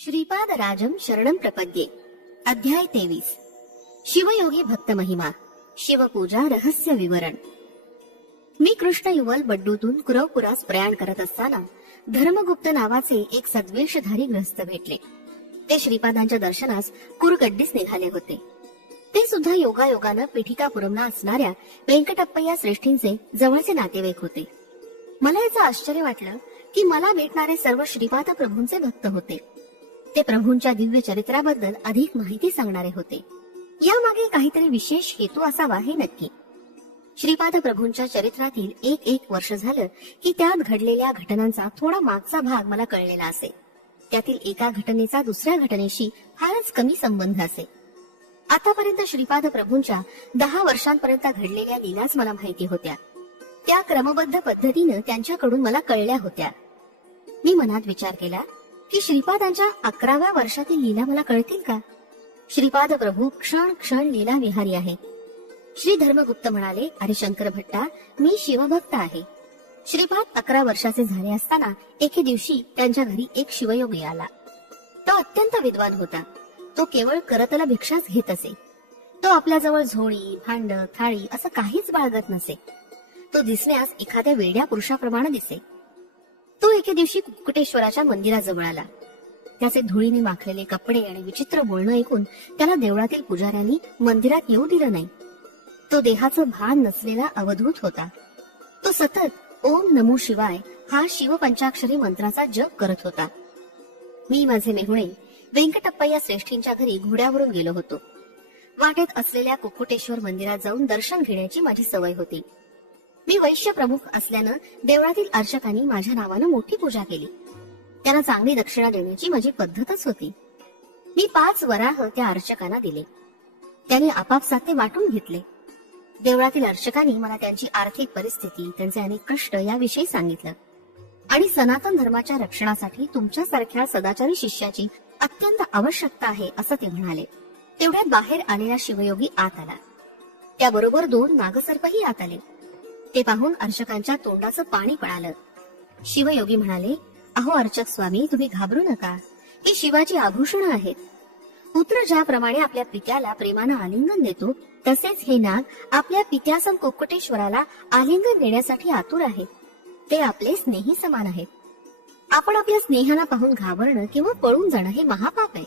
श्रीपाद राजम शरणम प्रपद्ये अध्याय 23 शिवयोगी भक्त महिमा शिवपूजा रहस्य विवरण। मी कृष्ण युवल बड्डूतून कुरवपुरास प्रयाण करत असताना धर्मगुप्त नावाचे एक सद्वेषधारी ग्रस्त भेटले। ते श्रीपादांच्या दर्शनास कुरगड्डीस निघाले होते। ते सुद्धा योगायोगानं पिठिकापुरमला असणाऱ्या वेंकटप्पय्या श्रेष्ठींचे जवळचे नातेवाईक होते। मला याचं आश्चर्य वाटलं की मला भेटणारे सर्व श्रीपाद प्रभूंचे भक्त होते। ते प्रभूंच्या दिव्य चरित्राबद्दल अधिक माहिती सांगणारे होते। यामागे काहीतरी विशेष हेतू असावा हे नक्की। श्रीपाद प्रभूंच्या चरित्रातील एक वर्ष झालं की त्यात घडलेल्या घटनांचा थोडा मागचा भाग मला कळलेला असे। त्यातील एका घटनेचा दुसऱ्या घटनेशी फारच कमी संबंध असे। आतापर्यंत श्रीपाद प्रभूंच्या 10 वर्षांपर्यंत घडलेल्या लीलाच मला माहिती होत्या। त्या क्रमबद्ध पद्धतीने त्यांच्याकडून मला कळल्या होत्या। मी मनात विचार केला की श्रीपादांच्या 11व्या वर्षातील लीला मला कळतील का? श्रीपाद प्रभू क्षण क्षण लीला विहारी आहे। श्री धर्मगुप्त म्हणाले, अरे शंकर भट्टा, मी शिवभक्त आहे। श्रीपाद 11 वर्षाचे झाले असताना एके दिवशी त्यांच्या घरी एक शिवयोगी आला। तो अत्यंत विद्वान होता। तो केवळ करतला भिक्षाच घेत असे। तो आपल्याजवळ झोळी, भांड, थाळी असं काहीच बाळगत नसे। तो दिसण्यास एखाद्या वेड्या पुरुषाप्रमाणे दिसे। तो एके दिवशी कुक्कुटेश्वराच्या मंदिराजवळ आला। त्याचे धुळीने माखलेले कपडे आणि विचित्र बोलणं ऐकून त्याला देवळातील पुजाऱ्यांनी मंदिरात येऊ दिलं नाही। तो देहाचं भान नसलेला अवधूत होता। तो सतत ओम नमो शिवाय हा शिवपंचाक्षरी मंत्राचा जप करत होता। मी माझे मेहुणे वेंकटप्पय्या श्रेष्ठींच्या घरी घोड्यावरून गेलो होतो। वाटेत असलेल्या कुक्कुटेश्वर मंदिरात जाऊन दर्शन घेण्याची माझी सवय होती। मी वैश्य प्रमुख असल्यानं देवळातील अर्चकांनी माझ्या नावानं मोठी पूजा केली। त्यांना चांगली दक्षिणा देण्याची माझी पद्धतच होती। मी 5 वराह त्या अर्चकांना दिले। त्यांनी आपापसात ते वाटून घेतले। देवळातील अर्चकांनी मला त्यांची आर्थिक परिस्थिती, त्यांचे अनेक कष्ट याविषयी सांगितलं आणि सनातन धर्माच्या रक्षणासाठी तुमच्यासारख्या सदाचारी शिष्याची अत्यंत आवश्यकता आहे असं ते म्हणाले। तेवढ्यात बाहेर आलेला शिवयोगी आत आला। त्याबरोबर 2 नागसर्पही आत आले। ते पाहून अर्चकांच्या तोंडाचं पाणी पळालं। शिवयोगी म्हणाले, अहो अर्चक स्वामी, तुम्ही घाबरू नका। ही शिवाची आभूषणं आहेत। पुत्र ज्याप्रमाणे आपल्या पित्याला प्रेमानं आलिंगन देतो, तसेच हे नाग आपल्या पित्यासम कुक्कुटेश्वराला आलिंगन देण्यासाठी आतुर आहेत। ते आपले स्नेही समान आहेत। आपण आपल्या स्नेहाला पाहून घाबरणं किंवा पळून जाणं हे महापाप आहे।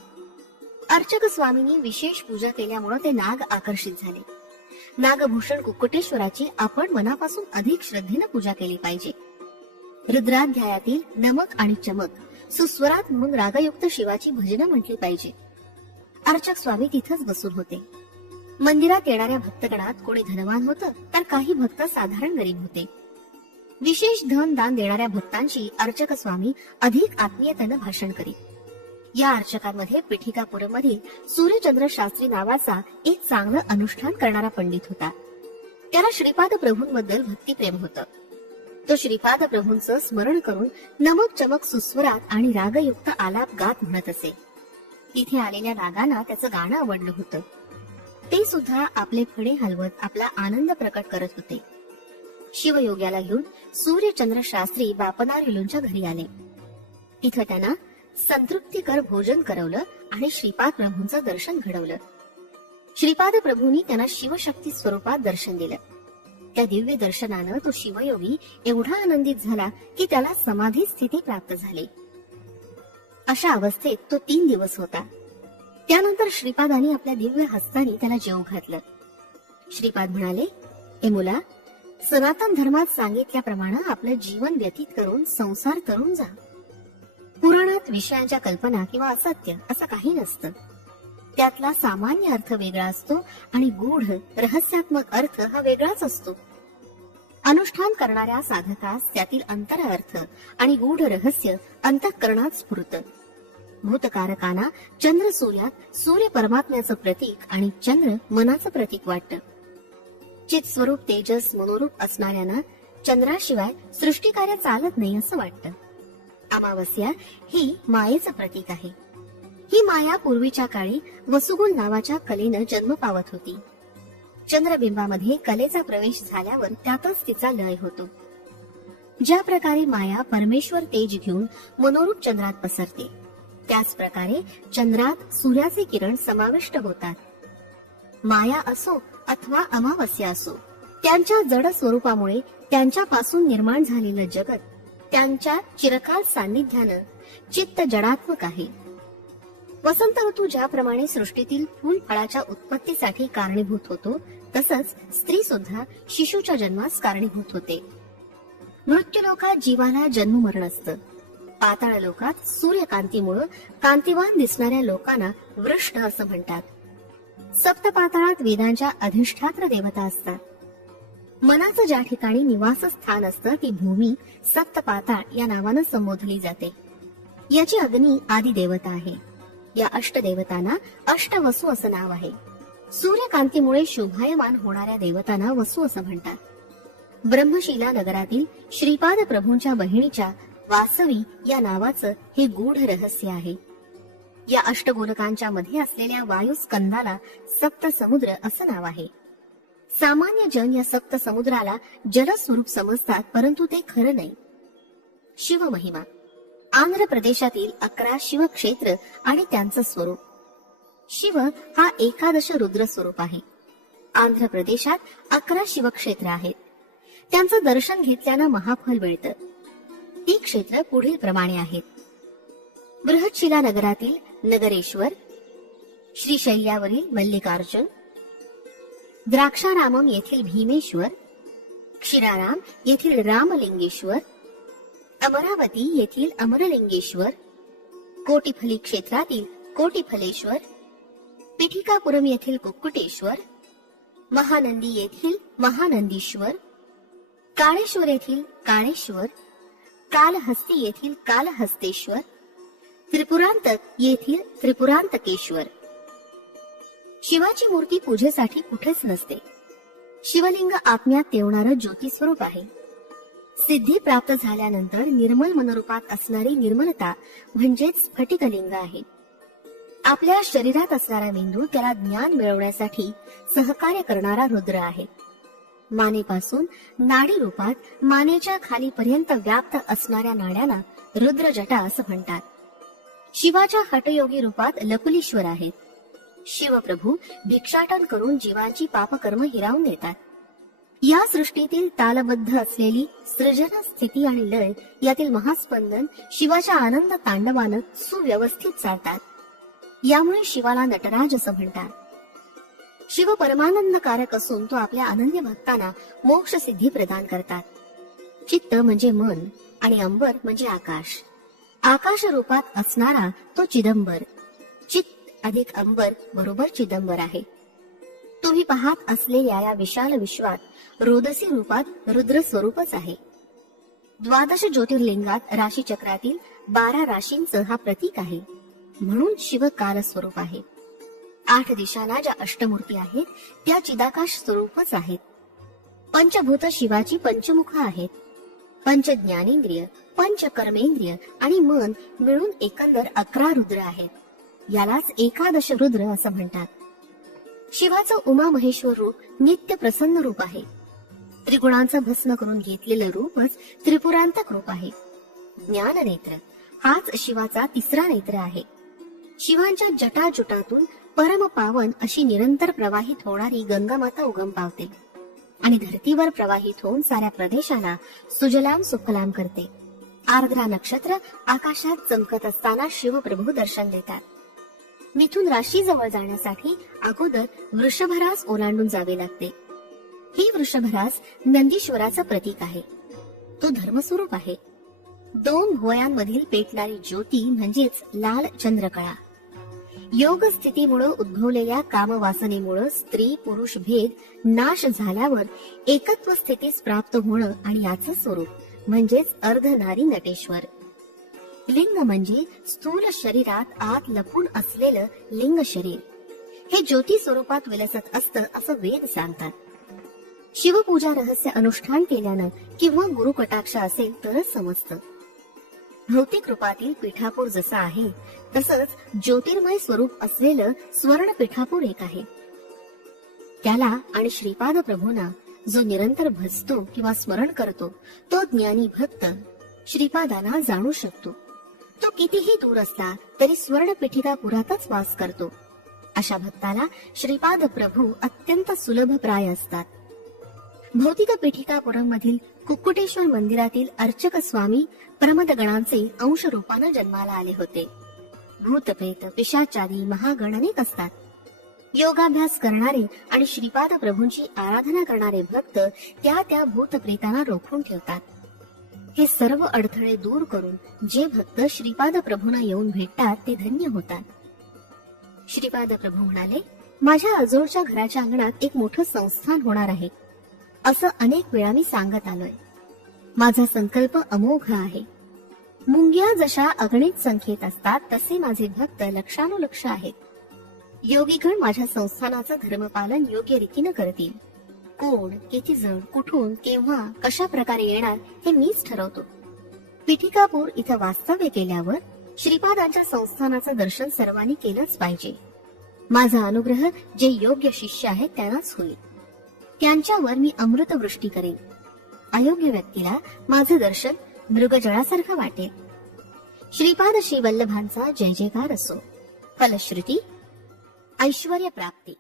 अर्चक स्वामींनी विशेष पूजा केल्यामुळे ते नाग आकर्षित झाले। नागभूषण कुक्कुटेश्वराची आपण मनापासून अधिक श्रद्धेनं पूजा केली पाहिजे। रुद्राध्यायातील नमक आणि चमक सुस्वरात म्हणून रागयुक्त शिवाची भजनं म्हटली पाहिजे। अर्चक स्वामी तिथंच बसून होते। मंदिरात येणाऱ्या भक्तगणात कोणी धनवान होतं तर काही भक्त साधारण गरीब होते। विशेष धन दान देणाऱ्या भक्तांची अर्चक स्वामी अधिक आत्मीयतेनं भाषण करीत। या अर्चकांमध्ये पिठिकापुरममधील सूर्यचंद्र शास्त्री नावाचा एक चांगलं अनुष्ठान करणारा पंडित होता। त्याला श्रीपाद प्रभूंबद्दल भक्तिप्रेम होतं। तो श्रीपाद प्रभूंचं स्मरण करून नमक चमक सुस्वरात आणि रागयुक्त आलाप गात म्हणत असे। तिथे आलेल्या नागांना त्याचं गाणं आवडलं होतं। ते सुद्धा आपले फणे हलवत आपला आनंद प्रकट करत होते। शिवयोग्याला घेऊन सूर्यचंद्र शास्त्री बापनारिलूंच्या घरी आले। तिथं त्यांना संतृप्तिकर भोजन करवलं आणि श्रीपाद प्रभूंचं दर्शन घडवलं। श्रीपाद प्रभूंनी त्यांना शिवशक्ती स्वरूपात दर्शन दिलं। त्या दिव्य दर्शनानं तो शिवयोगी एवढा आनंदित झाला की त्याला समाधी स्थिती प्राप्त झाली। अशा अवस्थेत तो 3 दिवस होता। त्यानंतर श्रीपादांनी आपल्या दिव्य हस्ताने त्याला जेवू घातलं। श्रीपाद म्हणाले, ए मुला, सनातन धर्मात सांगितल्याप्रमाणे आपलं जीवन व्यतीत करून संसार तरून जा। पुराणात विषयांच्या कल्पना किंवा असत्य असं काही नसतं। त्यातला सामान्य अर्थ वेगळा असतो आणि गूढ रहस्यात्मक अर्थ हा वेगळाच असतो। अनुष्ठान करणाऱ्या साधकास त्यातील अंतर अर्थ आणि गूढ रहस्य अंतःकरणात स्फुरतं। भूतकारकांना चंद्र सूर्यात सूर्य परमात्म्याचं प्रतीक आणि चंद्र मनाचं प्रतीक वाटतं। चित स्वरूप तेजस मनोरूप असणाऱ्यांना चंद्राशिवाय सृष्टिकार्य चालत नाही असं वाटतं। अमावस्या ही मायेचं प्रतीक आहे। ही माया पूर्वीच्या काळी वसुगुल नावाच्या कलेनं जन्म पावत होती। चंद्रबिंबामध्ये कलेचा प्रवेश झाल्यावर त्यातच तिचा लय होतो। ज्या प्रकारे माया परमेश्वर तेज घेऊन मनोरूप चंद्रात पसरते, त्याच प्रकारे चंद्रात सूर्याचे किरण समाविष्ट होतात. माया असो अथवा अमावस्या असो, त्यांच्या जड स्वरूपामुळे त्यांच्यापासून निर्माण झालेलं जगत त्यांच्या चिरकाल सान्निध्यानं चित्त जडात्मक आहे. वसंत ऋतू ज्याप्रमाणे सृष्टीतील फूल फळाच्या उत्पत्तीसाठी कारणीभूत होतो, तसंच स्त्री सुद्धा शिशूच्या जन्मास कारणीभूत होते. मृत्यूलोकात जीवाला जन्म मरण असतं. पाताळ लोकात सूर्यकांतीमुळे कांतिवान दिसणाऱ्या लोकांना वृष्ट असं म्हणतात. सप्तपाताळात वेदांच्या अधिष्ठात्र देवता असतात. मनाचं ज्या ठिकाणी निवासस्थान असतं ती भूमी सप्तपाताळ या नावानं संबोधली जाते. याची अग्नी आदी देवता आहे. या अष्टदेवतांना अष्टवसू असं नाव आहे. सूर्यकांतीमुळे शोभायमान होणाऱ्या देवतांना वसू असं म्हणतात. ब्रह्मशिला नगरातील श्रीपाद प्रभूंच्या बहिणीच्या वासवी या नावाचं हे गूढ रहस्य आहे. या अष्टगोलकांच्या मध्ये असलेल्या वायुस्कंदाला सप्त समुद्र असं नाव आहे. सामान्य जन या सप्त समुद्राला जलस्वरूप समजतात, परंतु ते खरं नाही. शिवमहिमा. आंध्र प्रदेशातील 11 शिवक्षेत्र आणि त्यांचं स्वरूप. शिव हा एकादश रुद्र स्वरूप आहे. आंध्र प्रदेशात 11 शिवक्षेत्र आहेत. त्यांचं दर्शन घेतल्यानं महाफल मिळतं. ती क्षेत्र पुढील प्रमाणे आहेत. बृहतशिला नगरातील नगरेश्वर, श्रीशैल्यावरील मल्लिकार्जुन, द्राक्षारामम येथील भीमेश्वर, क्षीराराम येथील रामलिंगेश्वर, अमरावती येथील अमरलिंगेश्वर, कोटिफली क्षेत्रातील कोटिफलेश्वर, पिठिकापुरम येथील कुक्कुटेश्वर, महानंदी येथील महानंदीश्वर, काळेश्वर येथील काळेश्वर, कालहस्ती येथील कालहस्तेश्वर, त्रिपुरांतक येथील त्रिपुरांतकेश्वर. शिवाची मूर्ती पूजेसाठी कुठेच नसते. शिवलिंग आत्म्यात तेवणारं ज्योती स्वरूप आहे. सिद्धी प्राप्त झाल्यानंतर निर्मल मनरूपात असणारी निर्मलता म्हणजेच स्फटिकलिंग आहे. आपल्या शरीरात असणारा मेंदू त्याला ज्ञान मिळवण्यासाठी सहकार्य करणारा रुद्र आहे. मानेपासून नाडी रूपात मानेच्या खालीपर्यंत व्याप्त असणाऱ्या नाड्यांना रुद्र जटा असं म्हणतात. शिवाच्या हटयोगी रूपात लकुलीश्वर आहेत. शिवप्रभू भिक्षाटन करून जीवांची पापकर्म हिरावून देतात. या सृष्टीतील तालबद्ध असलेली सृजन, स्थिती आणि लय यातील महास्पंदन शिवाच्या आनंद तांडवानं सुव्यवस्थित चालतात. यामुळे शिवाला नटराज असं म्हणतात. शिव परमानंदकारक असून तो आपल्या अनन्य भक्तांना मोक्ष सिद्धी प्रदान करतात. चित्त म्हणजे मन आणि अंबर म्हणजे आकाश. आकाश रूपात असणारा तो चिदंबर. चित्त अधिक अंबर बरोबर चिदंबर आहे. तुम्ही पाहत असलेल्या या विशाल विश्वात रोदसी रूपात रुद्र स्वरूपच आहे. 12 ज्योतिर्लिंगात राशीचक्रातील 12 राशींचं हा प्रतीक आहे. म्हणून शिव काल स्वरूप आहे. 8 दिशांना ज्या अष्टमूर्ती आहेत त्या चिदाकाश स्वरूपच आहेत. पंचभूत शिवाची पंचमुख आहेत. पंच ज्ञानेंद्रिय, पंच कर्मेंद्रिय आणि मन मिळून एकंदर 11 रुद्र आहेत. यालाच एकादश रुद्र असं म्हणतात. शिवाचं उमा महेश्वर रूप नित्य प्रसन्न रूप आहे. त्रिगुणांचं भस्म करून घेतलेलं रूपच त्रिपुरांतक रूप आहे. ज्ञान नेत्र हाच शिवाचा तिसरा नेत्र आहे. शिवांच्या जटाजुटातून परम पावन अशी निरंतर प्रवाहित होणारी गंगामाता उगम पावते आणि धरतीवर प्रवाहित होऊन साऱ्या प्रदेशाला सुजलाम सुफलाम करते. आर्द्रा नक्षत्र आकाशात चमकत असताना शिवप्रभू दर्शन देतात. मिथुन राशी जवळ जाण्यासाठी अगोदर वृषभरास ओलांडून जावे लागते. ही वृषभरास नंदीश्वराचं प्रतीक आहे. तो धर्मस्वरूप आहे. 2 भुवयांमधील पेटणारी ज्योती म्हणजेच लाल चंद्रकळा. योग स्थितीमुळे उद्भवलेल्या कामवासनेमुळे स्त्री पुरुष भेद नाश झाल्यावर एकत्व स्थितीस प्राप्त होणं आणि याचं स्वरूप म्हणजेच अर्धनारी नटेश्वर. लिंग म्हणजे स्थूल शरीरात आत लपून असलेलं लिंग शरीर. हे ज्योती स्वरूपात विलसत असतं असं वेद सांगतात. शिवपूजा रहस्य अनुष्ठान केल्यानं किंवा गुरुकटाक्ष असेल तरच समजतं. भौतिक रूपातील पिठापूर जसं आहे तसंच ज्योतिर्मय स्वरूप असलेलं स्वर्ण पिठापूर एक आहे. त्याला आणि श्रीपाद प्रभूंना जो निरंतर भजतो किंवा स्मरण करतो तो ज्ञानी भक्त श्रीपादांना जाणू शकतो. तो कितीही दूर असला तरी स्वर्णपीठिकापुरातच वास करतो. अशा भक्ताला श्रीपाद प्रभू अत्यंत सुलभप्राय असतात. भौतिक पीठिकापुरम मधील कुक्कुटेश्वर मंदिरातील अर्चक स्वामी प्रमदगणांचे अंश रूपानं जन्माला आले होते. भूतप्रेत पिशाचादी महागण अनेक असतात. योगाभ्यास करणारे आणि श्रीपाद प्रभूंची आराधना करणारे भक्त त्या भूतप्रेतांना रोखून ठेवतात. हे सर्व अडथळे दूर करून जे भक्त श्रीपाद प्रभूंना येऊन भेटतात ते धन्य होतात. श्रीपाद प्रभू म्हणाले, माझ्या आजोळच्या घराच्या अंगणात एक मोठं संस्थान होणार आहे. असं अनेक वेळा मी सांगत आलोय. माझा संकल्प अमोघ आहे. मुंग्या जशा अगणित संख्येत असतात तसे माझे भक्त लक्षानुलक्ष आहेत. योगीगण माझ्या संस्थानाचं धर्मपालन योग्य रीतीनं करतील. कोण, किती जण, कुठून, केव्हा, कशा प्रकारे येणार हे मीच ठरवतो. पीठिकापूर इथं वास्तव्य केल्यावर श्रीपादांच्या संस्थानाचं दर्शन सर्वांनी केलंच पाहिजे. माझा अनुग्रह जे योग्य शिष्य आहेत त्यांनाच होईल. त्यांच्यावर मी अमृतवृष्टी करेन. अयोग्य व्यक्तीला माझं दर्शन मृगजळासारखं वाटेल. श्रीपाद श्री वल्लभांचा जय जयकार असो. फलश्रुती ऐश्वर्य प्राप्ती.